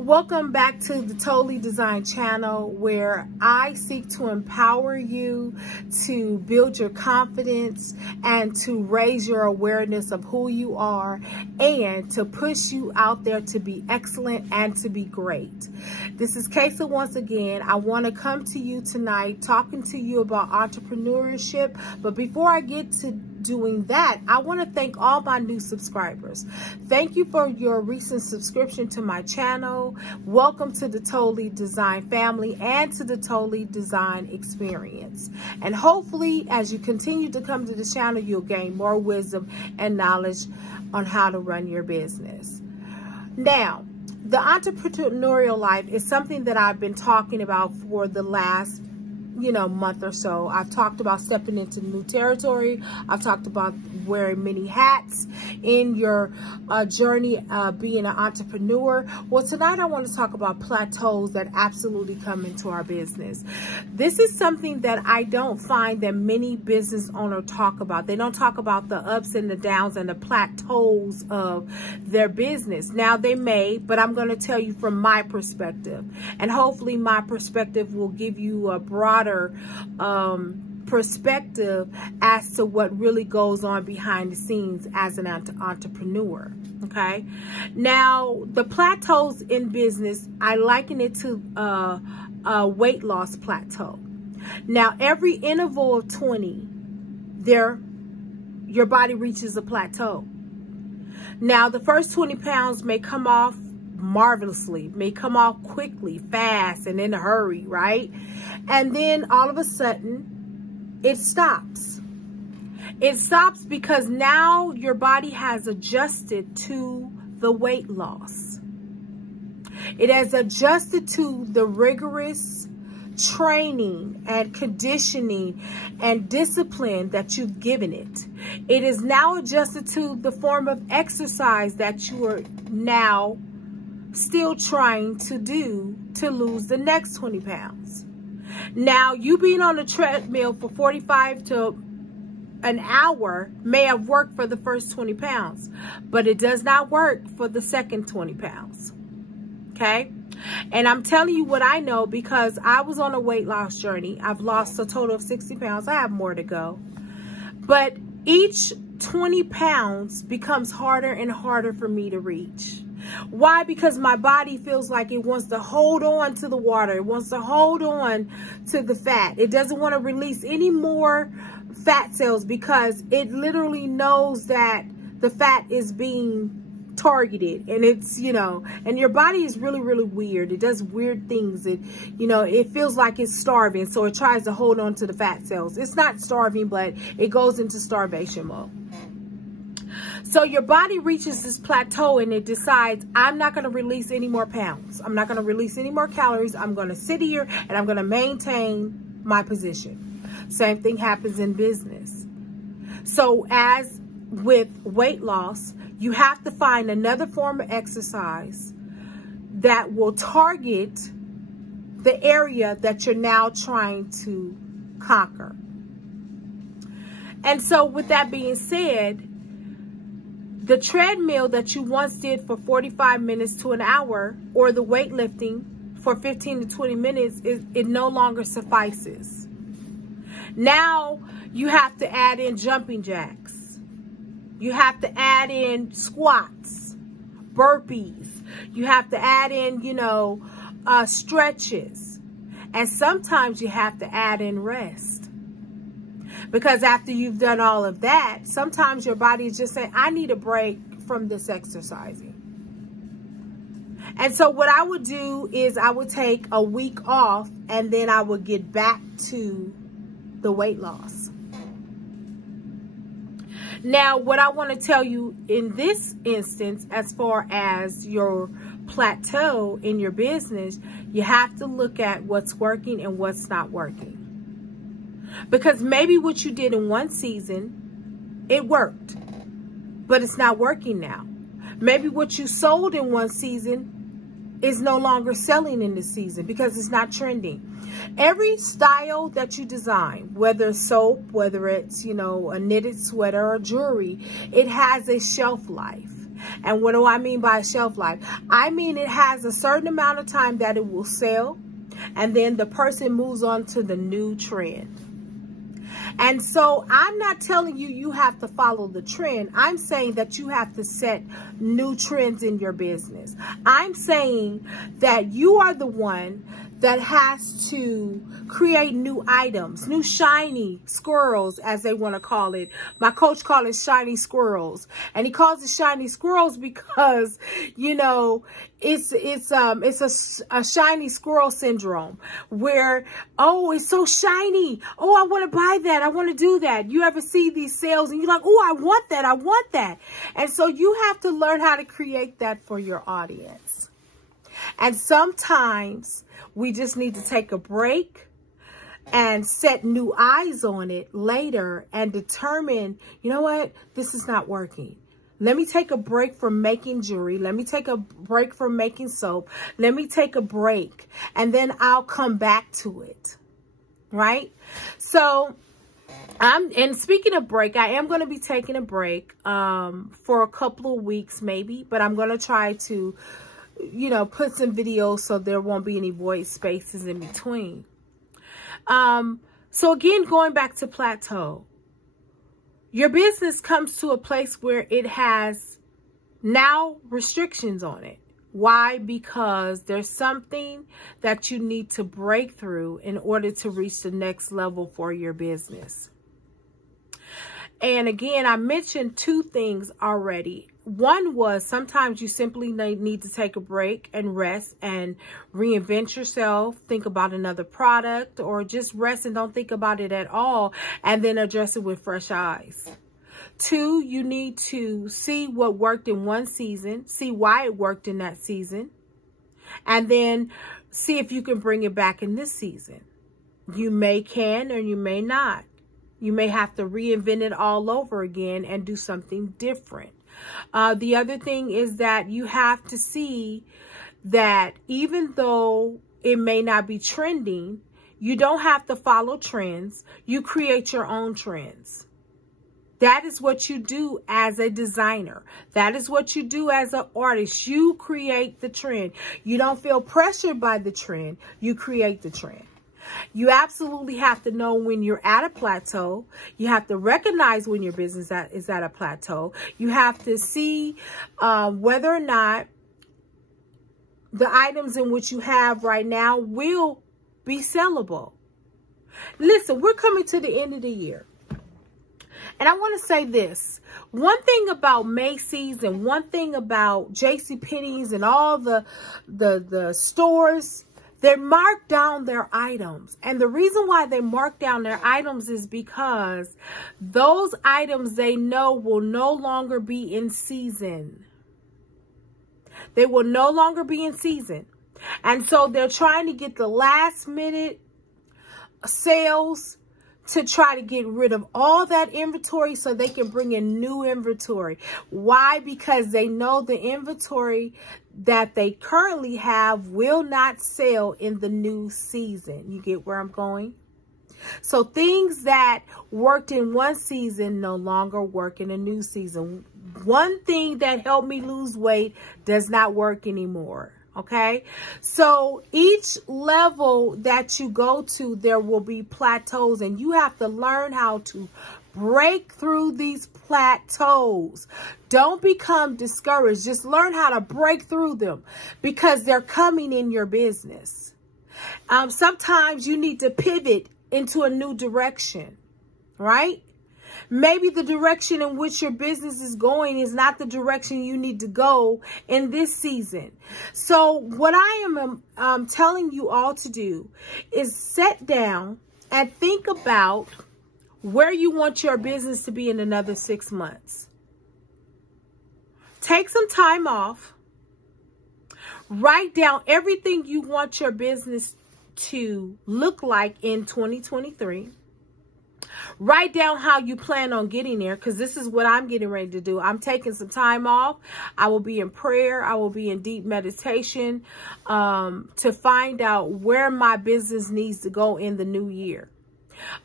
Welcome back to the Totally Designed channel, where I seek to empower you to build your confidence and to raise your awareness of who you are and to push you out there to be excellent and to be great. This is Kaysa once again. I want to come to you tonight talking to you about entrepreneurship. But before I get to doing that, I want to thank all my new subscribers. Thank you for your recent subscription to my channel. Welcome to the Totally Designed family and to the Totally Designed experience. And hopefully, as you continue to come to the channel, you'll gain more wisdom and knowledge on how to run your business. Now, the entrepreneurial life is something that I've been talking about for the last month or so. I've talked about stepping into new territory. I've talked about wearing many hats in your journey being an entrepreneur. Well, tonight I want to talk about plateaus that absolutely come into our business. This is something that I don't find that many business owners talk about. They don't talk about the ups and the downs and the plateaus of their business. Now, they may, but I'm going to tell you from my perspective, and hopefully my perspective will give you a broader perspective as to what really goes on behind the scenes as an entrepreneur. Okay, now the plateaus in business, I liken it to a weight loss plateau. Now, every interval of 20, your body reaches a plateau. Now, the first 20 pounds may come off marvelously, may come off quickly, fast, and in a hurry, right? And then all of a sudden it stops. It stops because now your body has adjusted to the weight loss. It has adjusted to the rigorous training and conditioning and discipline that you've given it. It is now adjusted to the form of exercise that you are now still trying to do to lose the next 20 pounds. Now, you being on a treadmill for 45 to an hour may have worked for the first 20 pounds, but it does not work for the second 20 pounds. Okay? And I'm telling you what I know because I was on a weight loss journey. I've lost a total of 60 pounds. I have more to go. But each 20 pounds becomes harder and harder for me to reach. Why? Because my body feels like it wants to hold on to the water. It wants to hold on to the fat. It doesn't want to release any more fat cells because it literally knows that the fat is being targeted. And it's, and your body is really, really weird. It does weird things. It feels like it's starving. So it tries to hold on to the fat cells. It's not starving, but it goes into starvation mode. So your body reaches this plateau and it decides, I'm not going to release any more pounds. I'm not going to release any more calories. I'm going to sit here and I'm going to maintain my position. Same thing happens in business. So as with weight loss, you have to find another form of exercise that will target the area that you're now trying to conquer. And so with that being said, the treadmill that you once did for 45 minutes to an hour, or the weightlifting for 15 to 20 minutes, it no longer suffices. Now you have to add in jumping jacks. You have to add in squats, burpees. You have to add in, stretches. And sometimes you have to add in rest. Because after you've done all of that, sometimes your body is just saying, I need a break from this exercising. And so what I would do is I would take a week off and then I would get back to the weight loss. Now, what I want to tell you in this instance, as far as your plateau in your business, you have to look at what's working and what's not working. Because maybe what you did in one season, it worked, but it's not working now. Maybe what you sold in one season is no longer selling in this season because it's not trending. Every style that you design, whether it's soap, whether it's, a knitted sweater or jewelry, it has a shelf life. And what do I mean by shelf life? I mean it has a certain amount of time that it will sell, and then the person moves on to the new trend. And so I'm not telling you you have to follow the trend. I'm saying that you have to set new trends in your business. I'm saying that you are the one that has to create new items, new shiny squirrels, as they want to call it. My coach calls it shiny squirrels. And he calls it shiny squirrels because, you know, it's a shiny squirrel syndrome where, oh, it's so shiny. Oh, I want to buy that. I want to do that. You ever see these sales and you're like, oh, I want that. I want that. And so you have to learn how to create that for your audience. And sometimes we just need to take a break and set new eyes on it later and determine, you know what, this is not working. Let me take a break from making jewelry. Let me take a break from making soap. Let me take a break and then I'll come back to it. Right? So, and speaking of break, I am going to be taking a break for a couple of weeks maybe, but I'm going to try to, you know, put some videos so there won't be any void spaces in between. So again, going back to plateau, your business comes to a place where it has now restrictions on it. Why? Because there's something that you need to break through in order to reach the next level for your business. And again, I mentioned two things already. One was sometimes you simply need to take a break and rest and reinvent yourself. Think about another product, or just rest and don't think about it at all, and then address it with fresh eyes. Two, you need to see what worked in one season, see why it worked in that season, and then see if you can bring it back in this season. You can or you may not. You may have to reinvent it all over again and do something different. The other thing is that you have to see that even though it may not be trending, you don't have to follow trends. You create your own trends. That is what you do as a designer. That is what you do as an artist. You create the trend. You don't feel pressured by the trend. You create the trend. You absolutely have to know when you're at a plateau. You have to recognize when your business is at a plateau. You have to see whether or not the items in which you have right now will be sellable. Listen, we're coming to the end of the year. And I want to say this. One thing about Macy's and one thing about JCPenney's and all the stores, they mark down their items. And the reason why they mark down their items is because those items they know will no longer be in season. They will no longer be in season. And so they're trying to get the last minute sales to try to get rid of all that inventory so they can bring in new inventory. Why? Because they know the inventory that they currently have will not sell in the new season. You get where I'm going? So things that worked in one season no longer work in a new season. One thing that helped me lose weight does not work anymore. Okay, so each level that you go to, there will be plateaus, and you have to learn how to break through these plateaus. Don't become discouraged. Just learn how to break through them because they're coming in your business. Sometimes you need to pivot into a new direction, right? Maybe the direction in which your business is going is not the direction you need to go in this season. So what I am telling you all to do is sit down and think about where you want your business to be in another 6 months. Take some time off. Write down everything you want your business to look like in 2023. Write down how you plan on getting there, because this is what I'm getting ready to do. I'm taking some time off. I will be in prayer. I will be in deep meditation to find out where my business needs to go in the new year.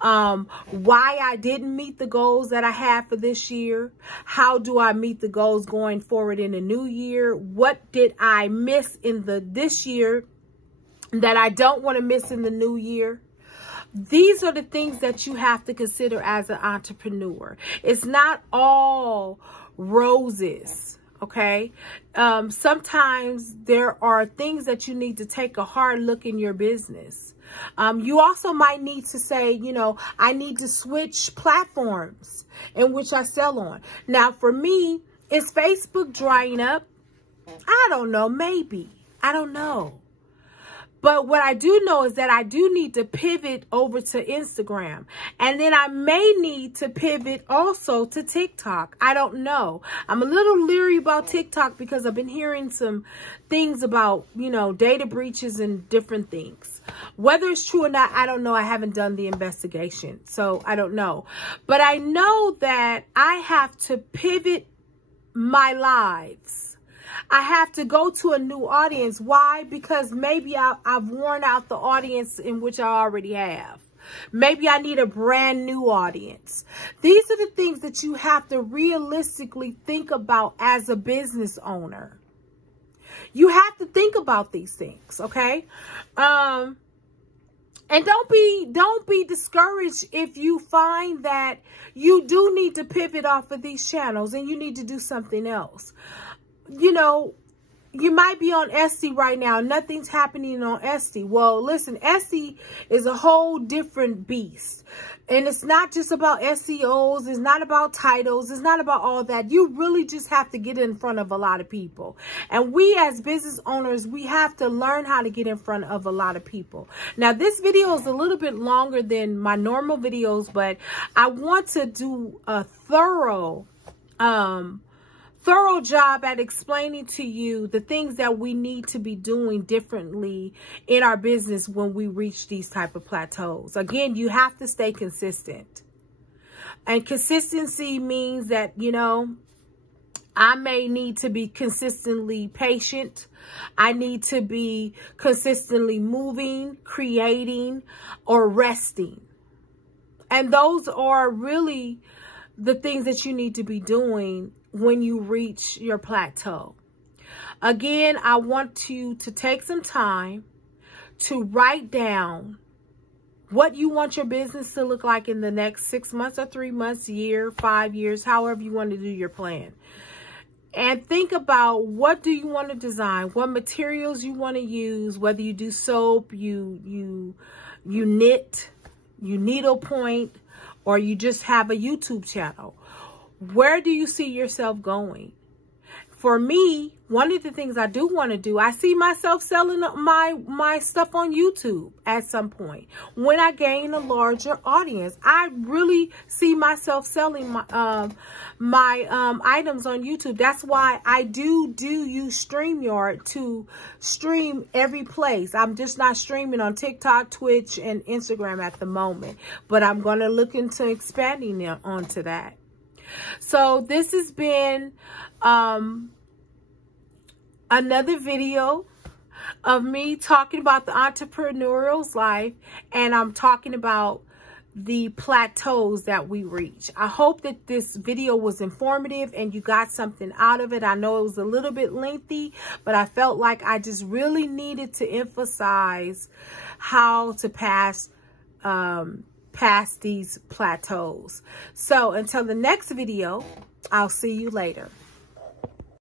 why I didn't meet the goals that I had for this year. How do I meet the goals going forward in the new year? What did I miss in this year that I don't want to miss in the new year? These are the things that you have to consider as an entrepreneur. It's not all roses. Okay. Sometimes there are things that you need to take a hard look in your business. You also might need to say, you know, I need to switch platforms in which I sell on. Now, for me, is Facebook drying up? I don't know. Maybe. I don't know. But what I do know is that I do need to pivot over to Instagram. And then I may need to pivot also to TikTok. I don't know. I'm a little leery about TikTok because I've been hearing some things about, you know, data breaches and different things. Whether it's true or not, I don't know. I haven't done the investigation, so I don't know. But I know that I have to pivot my lives. I have to go to a new audience. Why? Because maybe I've worn out the audience in which I already have. Maybe I need a brand new audience. These are the things that you have to realistically think about as a business owner. You have to think about these things, okay? And don't be discouraged if you find that you do need to pivot off of these channels and you need to do something else. You know, you might be on Etsy right now. Nothing's happening on Etsy. Well, listen, Etsy is a whole different beast. And it's not just about SEOs. It's not about titles. It's not about all that. You really just have to get in front of a lot of people. And we as business owners, we have to learn how to get in front of a lot of people. Now, this video is a little bit longer than my normal videos, but I want to do a thorough job at explaining to you the things that we need to be doing differently in our business when we reach these type of plateaus. Again, you have to stay consistent. And consistency means that, you know, I may need to be consistently patient. I need to be consistently moving, creating, or resting. And those are really the things that you need to be doing when you reach your plateau. Again, I want you to take some time to write down what you want your business to look like in the next 6 months or 3 months, year, 5 years, however you want to do your plan. And think about, what do you want to design? What materials you want to use, whether you do soap, you knit, you needlepoint, or you just have a YouTube channel. Where do you see yourself going? For me, one of the things I do want to do, I see myself selling my stuff on YouTube at some point. When I gain a larger audience, I really see myself selling my items on YouTube. That's why I do use StreamYard to stream every place. I'm just not streaming on TikTok, Twitch, and Instagram at the moment. But I'm going to look into expanding onto that. So this has been another video of me talking about the entrepreneurial's life, and I'm talking about the plateaus that we reach. I hope that this video was informative and you got something out of it. I know it was a little bit lengthy, but I felt like I just really needed to emphasize how to pass these plateaus. So until the next video, I'll see you later.